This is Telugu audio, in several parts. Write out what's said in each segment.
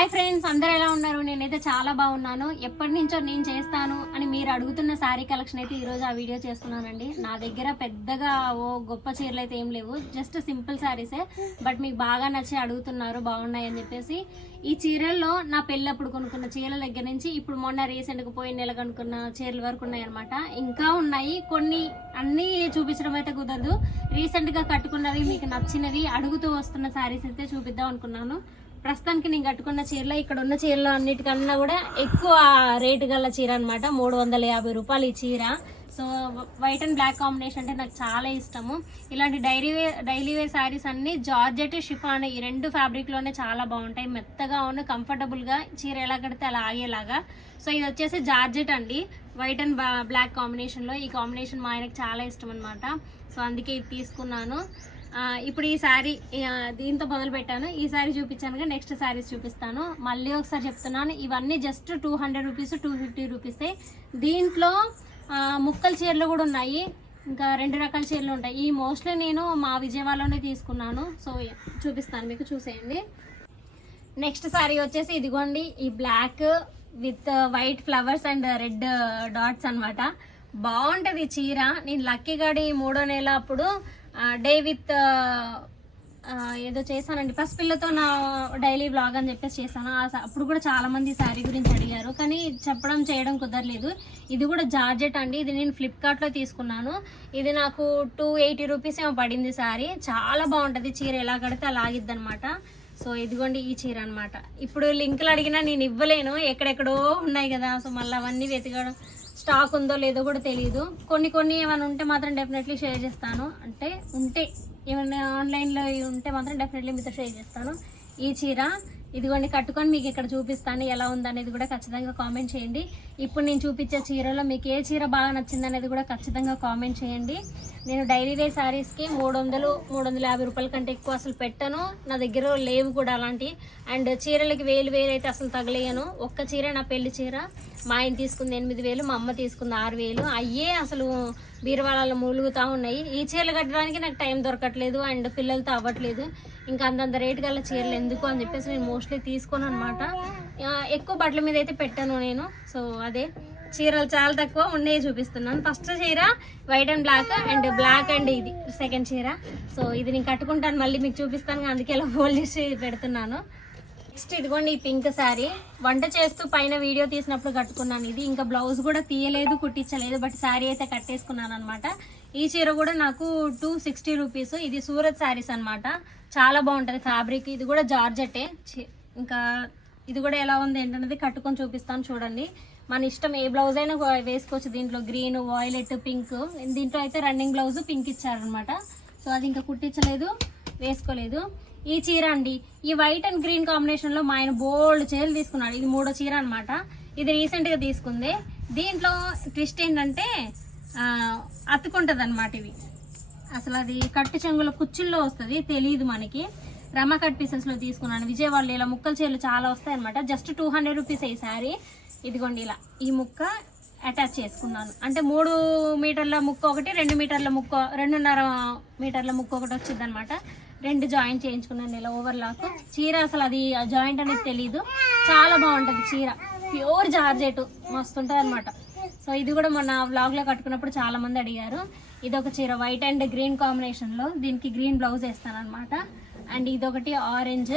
హాయ్ ఫ్రెండ్స్ అందరు ఎలా ఉన్నారు? నేనైతే చాలా బాగున్నాను. ఎప్పటి నుంచో నేను చేస్తాను అని మీరు అడుగుతున్న శారీ కలెక్షన్ అయితే ఈరోజు ఆ వీడియో చేస్తున్నానండి. నా దగ్గర పెద్దగా ఓ గొప్ప చీరలు అయితే ఏం లేవు. జస్ట్ సింపుల్ శారీసే బట్ మీకు బాగా నచ్చి అడుగుతున్నారు బాగున్నాయి అని చెప్పేసి. ఈ చీరల్లో నా పెళ్ళప్పుడు కొనుక్కున్న చీరల దగ్గర నుంచి ఇప్పుడు మొన్న రీసెంట్గా పోయిన నెల కొనుక్కున్న చీరల వరకు ఉన్నాయి అనమాట ఇంకా ఉన్నాయి. కొన్ని అన్నీ చూపించడం అయితే కుదరదు. రీసెంట్గా కట్టుకున్నవి మీకు నచ్చినవి అడుగుతూ వస్తున్న శారీస్ అయితే చూపిద్దాం అనుకున్నాను. ప్రస్తుతానికి నేను కట్టుకున్న చీరలో ఇక్కడ ఉన్న చీరలో అన్నిటికన్నా కూడా ఎక్కువ రేటు గల చీర అనమాట మూడు వందల యాభై రూపాయలు ఈ చీర. So white and black combination అంటే నాకు చాలా ఇష్టము. ఇలాంటి daily way daily wear saris అన్ని జార్జెట్ షిఫాన్ ఈ రెండు ఫ్యాబ్రిక్లోనే చాలా బాగుంటాయి. మెత్తగా ఉన్న కంఫర్టబుల్గా చీర ఎలా కడితే అలా ఆగేలాగా సో ఇది వచ్చేసి జార్జెట్ అండి. వైట్ అండ్ బ్లాక్ కాంబినేషన్లో ఈ కాంబినేషన్ మా ఆయనకు చాలా ఇష్టం అనమాట సో అందుకే ఇది తీసుకున్నాను. ఇప్పుడు ఈ శారీ దీంతో మొదలు పెట్టాను. ఈ సారీ చూపించాను నెక్స్ట్ శారీస్ చూపిస్తాను. మళ్ళీ ఒకసారి చెప్తున్నాను ఇవన్నీ just two hundred rupees two fifty రూపీసే దీంట్లో ముక్కల చీరలు కూడా ఉన్నాయి. ఇంకా రెండు రకాల చీరలు ఉంటాయి. ఈ మోస్ట్లీ నేను మా విజయవాడలోనే తీసుకున్నాను. సో చూపిస్తాను మీకు చూసేయండి. నెక్స్ట్ సారీ వచ్చేసి ఇదిగోండి ఈ black with white flowers and red dots అన్నమాట. బాగుంటది చీర. నేను లక్కీ గడి మూడో నెల అప్పుడు డే విత్ ఏదో చేశానండి. ఫస్ట్ పిల్లతో నా డైలీ బ్లాగ్ అని చెప్పేసి చేశాను. ఆ స- అప్పుడు కూడా చాలా మంది శారీ గురించి అడిగారు. కానీ చెప్పడం చేయడం కుదరలేదు. ఇది కూడా జార్జెట్ అండి. ఇది నేను ఫ్లిప్కార్ట్లో తీసుకున్నాను. ఇది నాకు టూ ఎయిటీ రూపీస్ ఏమో పడింది శారీ. చాలా బాగుంటుంది. చీర ఎలా కడితే అలాగిద్ది అనమాట సో ఇదిగోండి ఈ చీర అనమాట ఇప్పుడు లింకులు అడిగినా నేను ఇవ్వలేను. ఎక్కడెక్కడో ఉన్నాయి కదా. సో మళ్ళీ అవన్నీ వెతకడం స్టాక్ ఉందో లేదో కూడా తెలియదు కొన్ని కొన్ని ఏమైనా ఉంటే మాత్రం డెఫినెట్లీ షేర్ చేస్తాను. అంటే ఉంటే ఏమైనా ఆన్లైన్లో ఉంటే మాత్రం డెఫినెట్లీ మీతో షేర్ చేస్తాను. ఈ చీర ఇదిగోండి కట్టుకొని మీకు ఇక్కడ చూపిస్తాను ఎలా ఉందనేది కూడా ఖచ్చితంగా కామెంట్ చేయండి. ఇప్పుడు నేను చూపించే చీరలో మీకు ఏ చీర బాగా నచ్చింది అనేది కూడా ఖచ్చితంగా కామెంట్ చేయండి. నేను డైలీ వే శారీస్కి మూడు వందలు మూడు వందల యాభై రూపాయల కంటే ఎక్కువ అసలు పెట్టను. నా దగ్గర లేవు కూడా అలాంటి. అండ్ చీరలకి వేలు వేలు అయితే అసలు తగలేయను. ఒక్క చీర నా పెళ్ళి చీర. మా ఆయన తీసుకుంది ఎనిమిది వేలు మా అమ్మ తీసుకుంది ఆరు వేలు. అయ్యే అసలు బీరువాళ్ళలో మూలుగుతూ ఉన్నాయి. ఈ చీరలు కట్టడానికి నాకు టైం దొరకట్లేదు అండ్ పిల్లలతో అవ్వట్లేదు. ఇంకా అంతంత రేటు గల చీరలు ఎందుకు అని చెప్పేసి నేను మోస్ట్లీ తీసుకోను అనమాట ఎక్కువ బట్టల మీద అయితే పెట్టాను నేను. సో అదే. చీరలు చాలా తక్కువ ఉన్నాయి చూపిస్తున్నాను. ఫస్ట్ చీర white and black and black and ఇది సెకండ్ చీర. సో ఇది నేను కట్టుకుంటాను మళ్ళీ మీకు చూపిస్తాను అందుకే ఇలా ఫోల్డ్ చేసి పెడుతున్నాను. నెక్స్ట్ ఇదిగోండి ఈ పింక్ శారీ. వంట చేస్తూ పైన వీడియో తీసినప్పుడు కట్టుకున్నాను. ఇది ఇంకా బ్లౌజ్ కూడా తీయలేదు కుట్టించలేదు బట్ శారీ అయితే కట్టేసుకున్నాను అనమాట ఈ చీర కూడా నాకు టూ సిక్స్టీ రూపీస్ ఇది సూరత్ శారీస్ అనమాట చాలా బాగుంటుంది ఫ్యాబ్రిక్ ఇది కూడా జార్జెటే. ఇంకా ఇది కూడా ఎలా ఉంది ఏంటనేది కట్టుకొని చూపిస్తాను చూడండి. మన ఇష్టం ఏ బ్లౌజ్ అయినా వేసుకోవచ్చు దీంట్లో. Green violet pink. దీంట్లో అయితే రన్నింగ్ బ్లౌజ్ పింక్ ఇచ్చారనమాట సో అది ఇంకా కుట్టించలేదు వేసుకోలేదు. ఈ చీర అండి. ఈ వైట్ అండ్ గ్రీన్ కాంబినేషన్లో మా ఆయన బోల్డ్ చీరలు తీసుకున్నాడు. ఇది మూడో చీర అనమాట ఇది రీసెంట్గా తీసుకుంది. దీంట్లో ట్విస్ట్ ఏంటంటే అతుకుంటది అనమాట ఇవి. అసలు అది కట్టు చెంగుల కుచ్చుల్లో వస్తుంది తెలియదు మనకి. రమ కట్ పీసెస్లో తీసుకున్నాను. విజయవాడలో ఇలా ముక్కల చీరలు చాలా వస్తాయి అనమాట జస్ట్ టూ హండ్రెడ్ రూపీస్ ఈ సారీ ఇదిగోండి ఇలా. ఈ ముక్క అటాచ్ చేసుకున్నాను. అంటే మూడు మీటర్ల ముక్క ఒకటి రెండు మీటర్ల ముక్క రెండున్నర మీటర్ల ముక్క ఒకటి వచ్చింది అనమాట రెండు జాయింట్ చేయించుకున్నాను ఇలా ఓవర్లాక్ చీర అసలు అది జాయింట్ అనేది తెలియదు చాలా బాగుంటుంది చీర. Pure georgette. మస్తుంటుంది అనమాట సో ఇది కూడా మొన్న వ్లాగ్లో కట్టుకున్నప్పుడు చాలా మంది అడిగారు. ఇది ఒక చీర వైట్ అండ్ గ్రీన్ కాంబినేషన్లో దీనికి గ్రీన్ బ్లౌజ్ వేస్తానమాట అనమాట అండ్ ఇదొకటి ఆరెంజ్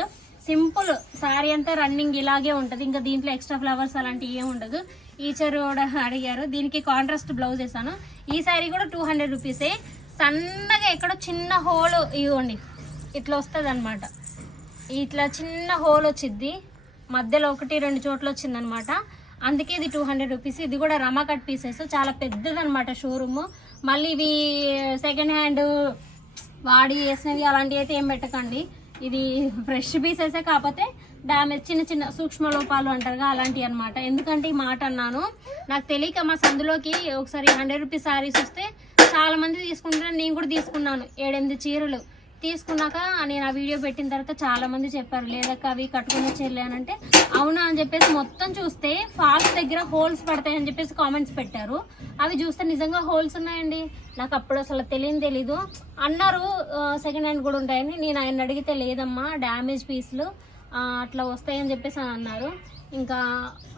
సింపుల్ శారీ అంతా రన్నింగ్ ఇలాగే ఉంటుంది. ఇంకా దీంట్లో ఎక్స్ట్రా ఫ్లవర్స్ అలాంటివి ఏమి ఉండదు. ఈ చీర కూడా అడిగారు. దీనికి కాంట్రాస్ట్ బ్లౌజ్ వేసాను ఈ శారీ కూడా టూ హండ్రెడ్ రూపీసే సన్నగా ఎక్కడో చిన్న హోల్ ఇవ్వండి. ఇట్లా వస్తుంది అనమాట ఇట్లా చిన్న హోల్ వచ్చింది మధ్యలో ఒకటి రెండు చోట్ల వచ్చిందనమాట అందుకే ఇది టూ హండ్రెడ్ రూపీస్ ఇది కూడా రమా కట్ పీసెస్ చాలా పెద్దదనమాట షోరూమ్ మళ్ళీ ఇవి సెకండ్ హ్యాండ్ వాడి వేసినవి అలాంటివి అయితే ఏం పెట్టకండి. ఇది ఫ్రెష్ పీసెసే కాకపోతే డామేజ్ చిన్న చిన్న సూక్ష్మ లోపాలు అంటారుగా అలాంటివి అనమాట ఎందుకంటే ఈ మాట అన్నాను. నాకు తెలియక మా సందులోకి ఒకసారి హండ్రెడ్ రూపీస్ శారీస్ వస్తే చాలా మంది తీసుకుంటున్నారు నేను కూడా తీసుకున్నాను. ఏడెనిమిది చీరలు. తీసుకున్నాక నేను ఆ వీడియో పెట్టిన తర్వాత చాలా మంది చెప్పారు లేదక్క అవి కట్టుకుని చీరలే అవునా అని చెప్పేసి మొత్తం చూస్తే ఫాల్స్ దగ్గర హోల్స్ పడతాయి అని చెప్పేసి కామెంట్స్ పెట్టారు. అవి చూస్తే నిజంగా హోల్స్ ఉన్నాయండి? నాకు అప్పుడు అసలు తెలియని తెలీదు. అన్నారు సెకండ్ హ్యాండ్ కూడా ఉంటాయని. నేను ఆయన అడిగితే లేదమ్మా డ్యామేజ్ పీస్లు అట్లా వస్తాయని చెప్పేసి అని అన్నారు. ఇంకా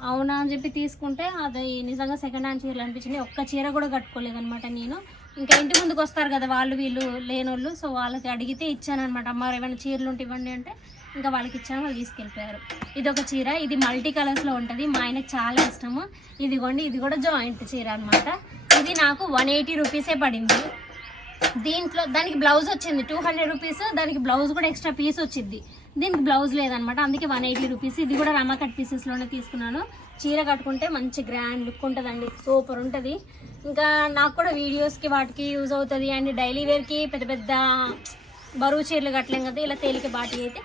అవునా అని చెప్పి తీసుకుంటే అది నిజంగా సెకండ్ హ్యాండ్ చీరలు అనిపించింది. ఒక్క చీర కూడా కట్టుకోలేదనమాట నేను. ఇంకా ఇంటి ముందుకు వస్తారు కదా వాళ్ళు వీళ్ళు లేనోళ్ళు. సో వాళ్ళకి అడిగితే ఇచ్చానమాట అమ్మ ఏమైనా చీరలు ఉంటే ఇవ్వండి అంటే ఇంకా వాళ్ళకి ఇచ్చాను వాళ్ళు తీసుకెళ్ళిపోయారు. ఇది ఒక చీర ఇది మల్టీ కలర్స్లో ఉంటుంది. మా ఆయనకు చాలా ఇష్టము. ఇదిగోండి ఇది కూడా జాయింట్ చీర అనమాట ఇది నాకు వన్ ఎయిటీ రూపీసే పడింది. దీంట్లో దానికి బ్లౌజ్ వచ్చింది టూ హండ్రెడ్ రూపీస్. దానికి బ్లౌజ్ కూడా ఎక్స్ట్రా పీస్ వచ్చింది. దీనికి బ్లౌజ్ లేదనమాట. అందుకే వన్ ఎయిటీ రూపీస్ ఇది కూడా రమా కట్ పీసెస్లోనే తీసుకున్నాను. చీర కట్టుకుంటే మంచి గ్రాండ్ లుక్ ఉంటుందండి. సూపర్ ఉంటుంది. ఇంకా నాకు కూడా వీడియోస్కి వాటికి యూజ్ అవుతుంది. అండ్ డైలీ వేర్కి పెద్ద పెద్ద బరువు చీరలు కట్టలేం కదా. ఇలా తేలిక బాటి అయితే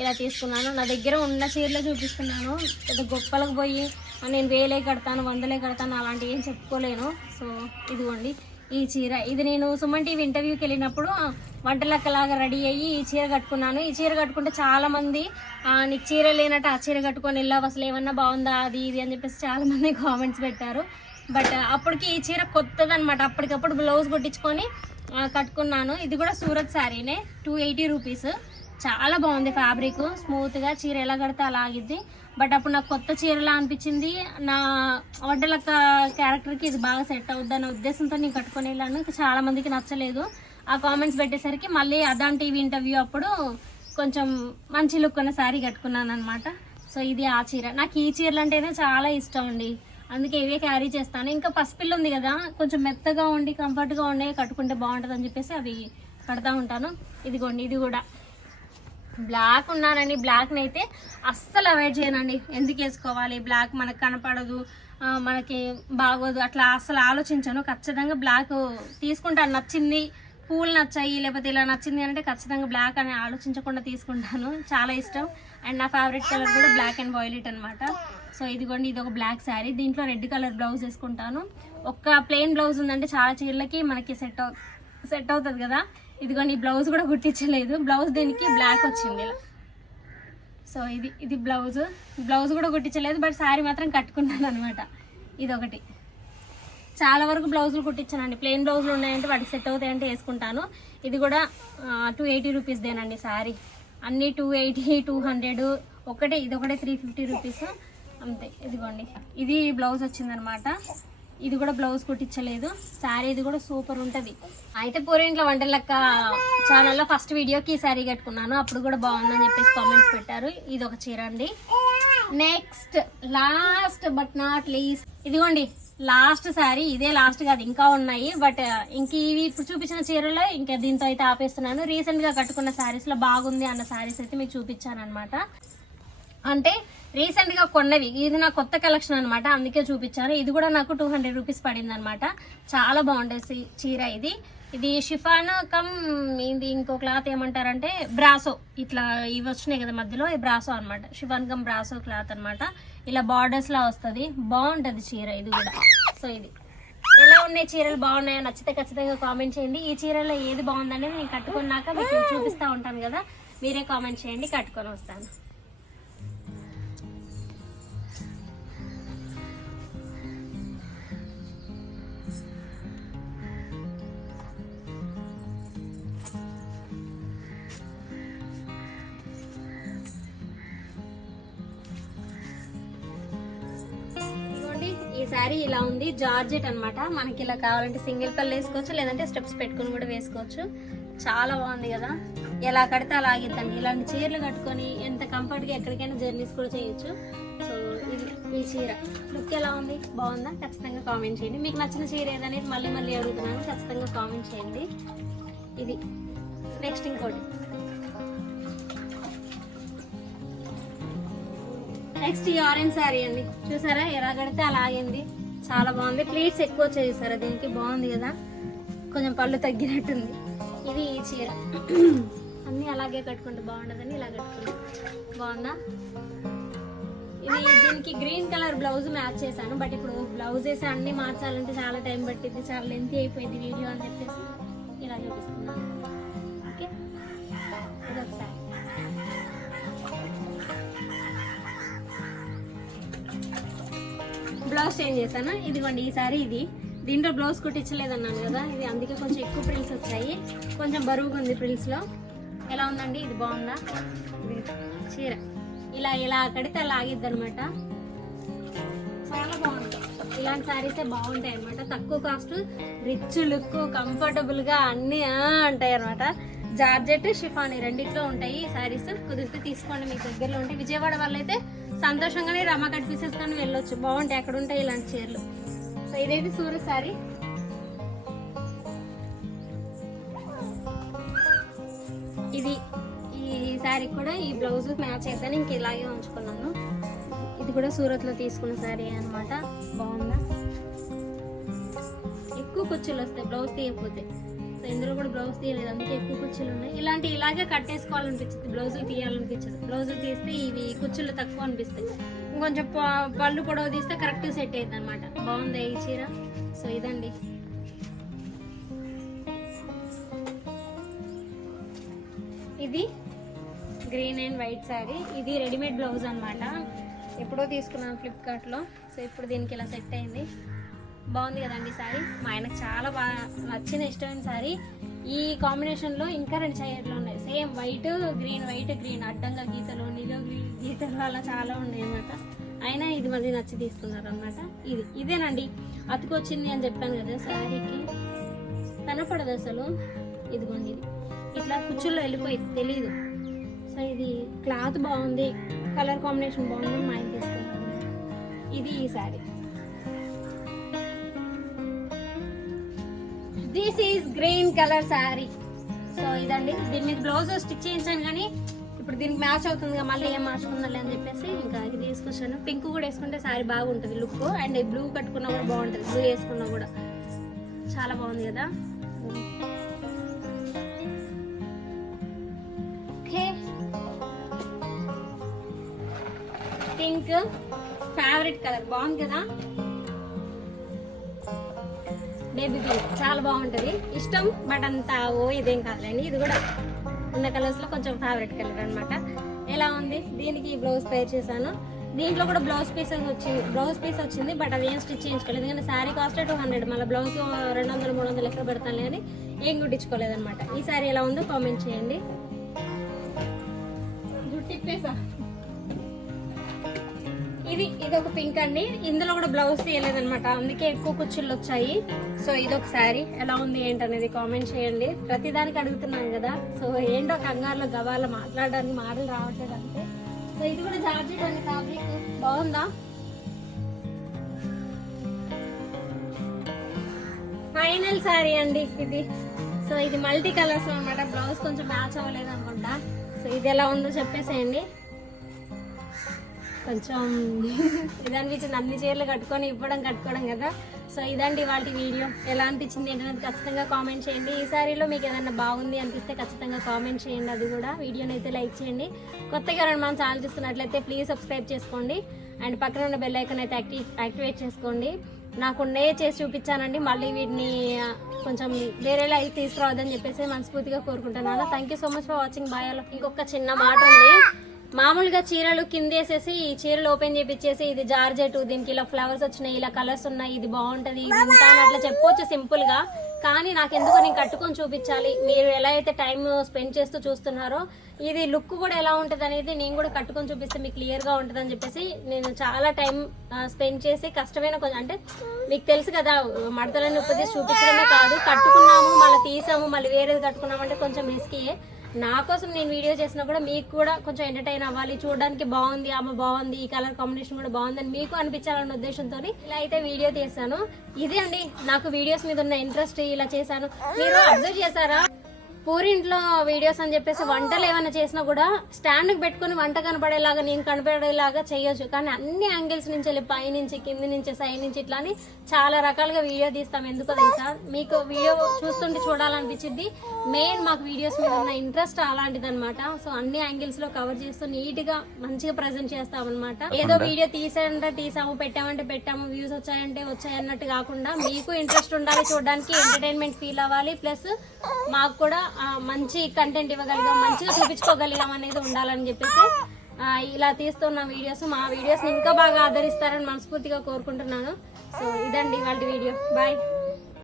ఇలా తీసుకున్నాను. నా దగ్గర ఉన్న చీరలు చూపిస్తున్నాను. పెద్ద గొప్పలకు పోయి నేను వేలే కడతాను వందలే కడతాను అలాంటివి ఏం చెప్పుకోలేను. సో ఇదిగోండి. ఈ చీర. ఇది నేను సుమన్ టీవీ ఇంటర్వ్యూకి వెళ్ళినప్పుడు వంటలక్కలాగా రెడీ అయ్యి ఈ చీర కట్టుకున్నాను. ఈ చీర కట్టుకుంటే చాలా మంది నీకు చీర లేనట్టు ఆ చీర కట్టుకొని వెళ్ళావు అసలు ఏమన్నా బాగుందా అది ఇది అని చెప్పేసి చాలా మంది కామెంట్స్ పెట్టారు. బట్ అప్పటికి ఈ చీర కొత్తదనమాట అప్పటికప్పుడు బ్లౌజ్ కుట్టించుకొని కట్టుకున్నాను. ఇది కూడా సూరత్ శారీనే టూ ఎయిటీ రూపీస్ చాలా బాగుంది ఫ్యాబ్రిక్ స్మూత్గా చీర ఎలా కడితే అలాగిద్ది. బట్ అప్పుడు నాకు కొత్త చీరలా అనిపించింది. నా వంటల క్యారెక్టర్కి ఇది బాగా సెట్ అవుద్ది అనే ఉద్దేశంతో నేను కట్టుకొని వెళ్ళాను. చాలా మందికి నచ్చలేదు. ఆ కామెంట్స్ పెట్టేసరికి మళ్ళీ అదాన్ టీవీ ఇంటర్వ్యూ అప్పుడు కొంచెం మంచి లుక్ ఉన్న శారీ కట్టుకున్నాను అనమాట సో ఇది ఆ చీర. నాకు ఈ చీరలు అంటేనే చాలా ఇష్టం అండి. అందుకే ఇవే క్యారీ చేస్తాను. ఇంకా పసిపిల్ల ఉంది కదా కొంచెం మెత్తగా ఉండి కంఫర్ట్గా ఉండే కట్టుకుంటే బాగుంటుంది అని చెప్పేసి అవి కడతా ఉంటాను. ఇదిగోండి ఇది కూడా. బ్లాక్ ఉన్నానండి. బ్లాక్ని అయితే అస్సలు అవాయిడ్ చేయనండి. ఎందుకు వేసుకోవాలి? బ్లాక్ మనకు కనపడదు. మనకి బాగోదు. అట్లా అస్సలు ఆలోచించాను. ఖచ్చితంగా బ్లాక్ తీసుకుంటాను. నచ్చింది పూలు నచ్చాయి లేకపోతే ఇలా నచ్చింది అంటే ఖచ్చితంగా బ్లాక్ అని ఆలోచించకుండా తీసుకుంటాను. చాలా ఇష్టం. అండ్ నా ఫేవరెట్ కలర్ కూడా బ్లాక్ అండ్ వైలెట్ అనమాట సో ఇదిగోండి ఇది ఒక బ్లాక్ శారీ. దీంట్లో రెడ్ కలర్ బ్లౌజ్ వేసుకుంటాను. ఒక్క ప్లెయిన్ బ్లౌజ్ ఉందంటే చాలా చీరలకి మనకి సెట్ అవు సెట్ అవుతుంది కదా. ఇదిగోండి ఈ బ్లౌజ్ కూడా కుట్టించలేదు. బ్లౌజ్ దీనికి బ్లాక్ వచ్చింది ఇలా. సో ఇది ఇది బ్లౌజ్. బ్లౌజ్ కూడా కుట్టించలేదు బట్ శారీ మాత్రం కట్టుకున్నాను అనమాట ఇది ఒకటి చాలా వరకు బ్లౌజులు కుట్టించానండి. ప్లెయిన్ బ్లౌజులు ఉన్నాయంటే వాటికి సెట్ అవుతాయంటే వేసుకుంటాను. ఇది కూడా టూ ఎయిటీ రూపీస్దేనండి శారీ అన్నీ టూ ఎయిటీ టూ హండ్రెడ్ ఒకటే ఇది ఒకటే త్రీ ఫిఫ్టీ రూపీస్ అంతే ఇదిగోండి. ఇది బ్లౌజ్ వచ్చిందనమాట ఇది కూడా బ్లౌజ్ కుట్టించలేదు. శారీ ఇది కూడా సూపర్ ఉంటుంది. అయితే పూరింట్లో వంట లెక్క ఛానల్లో ఫస్ట్ వీడియోకి ఈ శారీ కట్టుకున్నాను. అప్పుడు కూడా బాగుందని చెప్పేసి కామెంట్స్ పెట్టారు. ఇది ఒక చీర అండి. Next last but not least ఇదిగోండి లాస్ట్ శారీ. ఇదే లాస్ట్ కాదు ఇంకా ఉన్నాయి. బట్ uh, ఇంక ఇవి ఇప్పుడు చూపించిన చీరలో ఇంకా దీంతో అయితే ఆపేస్తున్నాను. రీసెంట్గా కట్టుకున్న శారీస్లో బాగుంది అన్న శారీస్ అయితే మీకు చూపించాను అనమాట అంటే రీసెంట్గా కొన్నవి. ఇది నా కొత్త కలెక్షన్ అనమాట అందుకే చూపించాను. ఇది కూడా నాకు టూ హండ్రెడ్ రూపీస్ పడింది అనమాట చాలా బాగుండేసి చీర ఇది. ఇది షిఫాన్ కమ్ ఇది ఇంకో క్లాత్ ఏమంటారంటే బ్రాసో. ఇట్లా ఇవి వచ్చినాయి కదా మధ్యలో ఈ బ్రాసో అనమాట షిఫాన్ కమ్ బ్రాసో క్లాత్ అన్నమాట. ఇలా బార్డర్స్లా వస్తుంది. బాగుంటుంది చీర ఇది కూడా. సో ఇది. ఎలా ఉన్నాయి చీరలు? బాగున్నాయో? నచ్చితే ఖచ్చితంగా కామెంట్ చేయండి. ఈ చీరలో ఏది బాగుందనేది నేను కట్టుకున్నాక మీకు చూపిస్తూ ఉంటాను కదా. మీరే కామెంట్ చేయండి కట్టుకొని వస్తాను. శారీ ఇలా ఉంది. జార్జెట్ అన్నమాట. మనకి ఇలా కావాలంటే సింగిల్ పళ్ళు వేసుకోవచ్చు లేదంటే స్టెప్స్ పెట్టుకుని కూడా వేసుకోవచ్చు. చాలా బాగుంది కదా. ఎలా కడితే అలా ఆగిద్దండి. ఇలాంటి చీరలు కట్టుకొని ఎంత కంఫర్ట్గా ఎక్కడికైనా జర్నీస్ కూడా చేయొచ్చు. సో ఇది ఈ చీర. లుక్ ఎలా ఉంది? బాగుందా? ఖచ్చితంగా కామెంట్ చేయండి. మీకు నచ్చిన చీర ఏదనేది మళ్ళీ మళ్ళీ అడుగుతున్నాను. ఖచ్చితంగా కామెంట్ చేయండి. ఇది. నెక్స్ట్ ఇంకోటి. నెక్స్ట్ ఈ ఆరెంజ్ శారీ అండి. చూసారా? ఎలా కడితే అలా ఆగింది. చాలా బాగుంది. ప్లీట్స్ ఎక్కువ చేసారా దీనికి బాగుంది కదా. కొంచెం పళ్ళు తగ్గినట్టుంది. ఇది ఈ చీర. అన్నీ అలాగే కట్టుకుంటే బాగుండదని ఇలా కట్టుకున్నాను. బాగుందా? ఇది దీనికి గ్రీన్ కలర్ బ్లౌజ్ మ్యాచ్ చేశాను. బట్ ఇప్పుడు బ్లౌజెస్ అన్ని మార్చాలంటే చాలా టైం పట్టింది. చాలా లెంతీ అయిపోయింది వీడియో అని చెప్పేసి ఇలా చూపిస్తున్నాను. బ్లౌజ్ చేంజ్ చేశాను? ఇదిగోండి ఈసారి ఇది. దీంట్లో బ్లౌజ్ కుట్టించలేదన్నాను కదా ఇది అందుకే కొంచెం ఎక్కువ ప్రిల్స్ వచ్చాయి. కొంచెం బరువుగా ఉంది ప్రిల్స్లో ఎలా ఉందండి? ఇది బాగుందా? చీర. ఇలా ఇలా కడితే అలా ఆగిద్దనమాట చాలా బాగుంది. ఇలాంటి శారీసే బాగుంటాయి అనమాట తక్కువ కాస్ట్ రిచ్ లుక్ కంఫర్టబుల్గా అన్నీ ఉంటాయి అనమాట జార్జెట్ షిఫాన్ ఈ రెండిట్లో ఉంటాయి ఈ శారీస్. కుదిరితే తీసుకోండి మీ దగ్గరలో ఉంటే విజయవాడ వాళ్ళైతే సంతోషంగానే రమ్మకట్ పీసెస్ కానీ వెళ్ళొచ్చు. బాగుంటాయి అక్కడ ఉంటాయి ఇలాంటి చీరలు. సో ఇదైతే సూర్య శారీ. ఇది ఈ శారీ కూడా ఈ బ్లౌజ్ మ్యాచ్ అయితే ఇంక ఇలాగే ఉంచుకున్నాను. ఇది కూడా సూరత్లో తీసుకున్న శారీ అనమాట బాగుందా? ఎక్కువ కుర్చీలు వస్తాయి బ్లౌజ్ తీయకపోతే. సో ఇందులో కూడా బ్లౌజ్ తీయలేదు అందుకే ఎక్కువ కుర్చీలు ఉన్నాయి. ఇలాంటి ఇలాగే కట్టేసుకోవాలనిపించింది బ్లౌజులు తీయాలనిపించదు బ్లౌజులు తీస్తే ఇవి కుర్చీలు తక్కువ అనిపిస్తాయి. ఇంకొంచెం ప- పళ్ళు పొడవు తీస్తే కరెక్ట్ సెట్ అయింది అనమాట బాగుంది ఈ చీర? సో ఇదండి. ఇది గ్రీన్ అండ్ వైట్ శారీ ఇది రెడీమేడ్ బ్లౌజ్ అనమాట ఎప్పుడో తీసుకున్నాను ఫ్లిప్కార్ట్లో సో ఇప్పుడు దీనికి ఇలా సెట్ అయింది. బాగుంది కదండి శారీ మా ఆయనకు చాలా బాగా నచ్చిన ఇష్టమైన సారీ. ఈ కాంబినేషన్లో ఇంకా రెండు చైర్లు ఉన్నాయి. Same white green white green అడ్డంగా గీతలు నిలువ గీతలు అలా చాలా ఉన్నాయి అన్నమాట అయినా ఇది మళ్ళీ నచ్చి తీసుకున్నారు అనమాట ఇది ఇదేనండి. అతుకొచ్చింది అని చెప్పాను కదా శారీకి కనపడదు అసలు. ఇదిగోండి ఇది. ఇట్లా కుచ్చుల్లో వెళ్ళిపోయింది తెలీదు. సో ఇది క్లాత్ బాగుంది. కలర్ కాంబినేషన్ బాగుంది. మా ఆయన తీసుకున్నాను ఇది ఈ sari this is green colour sari so ఇదండి. దీని మీద బ్లౌజ్ స్టిచ్ చేయించాను కానీ ఇప్పుడు దీనికి మ్యాచ్ అవుతుంది కదా మళ్ళీ ఏం మార్చుకుందాలి అని చెప్పేసి ఇంకా ఇది తీసుకొచ్చాను. పింక్ కూడా వేసుకుంటే శారీ బాగుంటుంది లుక్ అండ్ బ్లూ కట్టుకున్నా కూడా బాగుంటుంది. బ్లూ వేసుకున్నా కూడా చాలా బాగుంది కదా. పింక్ ఫేవరెట్ కలర్ బాగుంది కదా? బేబీ ఇది చాలా బాగుంటది. ఇష్టం బట్ అంత ఓ ఇదేం కాదులేండి. ఇది కూడా ఉన్న కలర్స్లో కొంచెం ఫేవరెట్ కలర్ అనమాట ఎలా ఉంది? దీనికి బ్లౌజ్ పేర్ చేశాను. దీంట్లో కూడా బ్లౌజ్ పీస్ వచ్చింది. బ్లౌజ్ పీస్ వచ్చింది బట్ అది ఏం స్టిచ్ చేయించుకోలేదు. ఎందుకంటే శారీ కాస్ట్ టూ హండ్రెడ్ మళ్ళీ బ్లౌజ్ రెండు వందలు మూడు వందలు ఎక్కడ పెడతాను కానీ ఏం కుట్టించుకోలేదు అనమాట ఈ శారీ ఎలా ఉందో కామెంట్ చేయండి. జుట్టిప్పేసా ఇది ఒక పింక్ అండి. ఇందులో కూడా బ్లౌజ్ తీయలేదన్నమాట. అందుకే ఎక్కువ కుర్చీలు వచ్చాయి. సో ఇది ఒక శారీ. ఎలా ఉంది ఏంటనేది కామెంట్ చేయండి. ప్రతిదానికి అడుగుతున్నాం కదా. సో ఏంటో కంగారులో గవాల మాట్లాడడానికి మాటలు రావట్లేదు అంటే సో ఇది కూడా జార్జెట్ అండి ఫ్యాబ్రిక్ బాగుందా? ఫైనల్ శారీ అండి ఇది. సో ఇది మల్టీ కలర్స్ అన్నమాట. బ్లౌజ్ కొంచెం మ్యాచ్ అవ్వలేదు అనుకుంటా. సో ఇది ఎలా ఉందో చెప్పేసేయండి. కొంచెం ఇది అనిపించింది అన్ని చీరలు కట్టుకొని ఇవ్వడం కట్టుకోవడం కదా. సో ఇదండి వాటి వీడియో. ఎలా అనిపించింది ఏంటనేది ఖచ్చితంగా కామెంట్ చేయండి. ఈ సారీలో మీకు ఏదైనా బాగుంది అనిపిస్తే ఖచ్చితంగా కామెంట్ చేయండి. అది కూడా వీడియోని అయితే లైక్ చేయండి. కొత్తగా ఎవరైనా మనం ఛానల్ చూస్తున్నట్లయితే ప్లీజ్ సబ్స్క్రైబ్ చేసుకోండి. అండ్ పక్కన ఉన్న బెల్ ఐకన్ అయితే యాక్టివ్ యాక్టివేట్ చేసుకోండి. నాకు ఉండే చేసి చూపించానండి. మళ్ళీ వీటిని కొంచెం వేరేలా అయితే తీసుకురావద్దని చెప్పేసి మనస్ఫూర్తిగా కోరుకుంటున్నాను. Thank you so much for watching bye ఇంకొక చిన్న మాట ఉంది. మామూలుగా చీరలు కిందేసేసి ఈ చీరలు ఓపెన్ చేపించేసి ఇది జార్జెట్ దీనికి ఇలా ఫ్లవర్స్ వచ్చినాయి ఇలా కలర్స్ ఉన్నాయి ఇది బాగుంటది ఇది ఇంత అని అట్లా చెప్పొచ్చు సింపుల్గా. కానీ నాకు నేను కట్టుకొని చూపించాలి. మీరు ఎలా అయితే టైం స్పెండ్ చేస్తూ చూస్తున్నారో ఇది లుక్ కూడా ఎలా ఉంటుంది అనేది నేను కూడా కట్టుకొని చూపిస్తే మీకు క్లియర్గా ఉంటుందని ఉంటుంది అని చెప్పేసి నేను చాలా టైం స్పెండ్ చేసి కష్టమైన కొంచెం అంటే మీకు తెలుసు కదా మడతలని ఉపదేశం చూపించడమే కాదు. కట్టుకున్నాము మళ్ళీ తీసాము మళ్ళీ వేరేది కట్టుకున్నాము అంటే కొంచెం రిస్కీయే నా కోసం నేను వీడియో చేసినా కూడా మీకు కూడా కొంచెం ఎంటర్టైన్ అవ్వాలి. చూడడానికి బాగుంది అమ్మ బాగుంది ఈ కలర్ కాంబినేషన్ కూడా బాగుందని మీకు అనిపించాలన్న ఉద్దేశంతో ఇలా అయితే వీడియో తీసాను ఇదే అండి నాకు వీడియోస్ మీద ఉన్న ఇంట్రెస్ట్ ఇలా చేశాను. మీరు అబ్జర్వ్ చేశారా? పూరింట్లో వీడియోస్ అని చెప్పేసి వంటలు ఏమైనా చేసినా కూడా స్టాండ్కి పెట్టుకుని వంట కనపడేలాగా నేను కనపడేలాగా చేయొచ్చు. కానీ అన్ని యాంగిల్స్ నుంచి వెళ్ళి పై నుంచి కింది నుంచి సైడ్ నుంచి ఇట్లా అని చాలా రకాలుగా వీడియో తీస్తాం. ఎందుకో తెలుసా? మీకు వీడియో చూస్తుంటే చూడాలనిపించింది మెయిన్ మాకు వీడియోస్ మీద ఉన్న ఇంట్రెస్ట్ అలాంటిది అనమాట సో అన్ని యాంగిల్స్లో కవర్ చేస్తూ నీట్గా మంచిగా ప్రజెంట్ చేస్తాం అనమాట ఏదో వీడియో తీసామంటే తీసాము పెట్టామంటే పెట్టాము వ్యూస్ వచ్చాయంటే వచ్చాయి అన్నట్టు కాకుండా మీకు ఇంట్రెస్ట్ ఉండాలి చూడడానికి ఎంటర్టైన్మెంట్ ఫీల్ అవ్వాలి. ప్లస్ మాకు కూడా మంచి కంటెంట్ ఇవ్వగలిగాం మంచిగా చూపించుకోగలిగాం అనేది ఉండాలని చెప్పేసి ఇలా తీస్తున్న వీడియోస్ మా వీడియోస్ ఇంకా బాగా ఆదరిస్తారని మనస్ఫూర్తిగా కోరుకుంటున్నాను. సో ఇదండి ఇవాళ వీడియో. బాయ్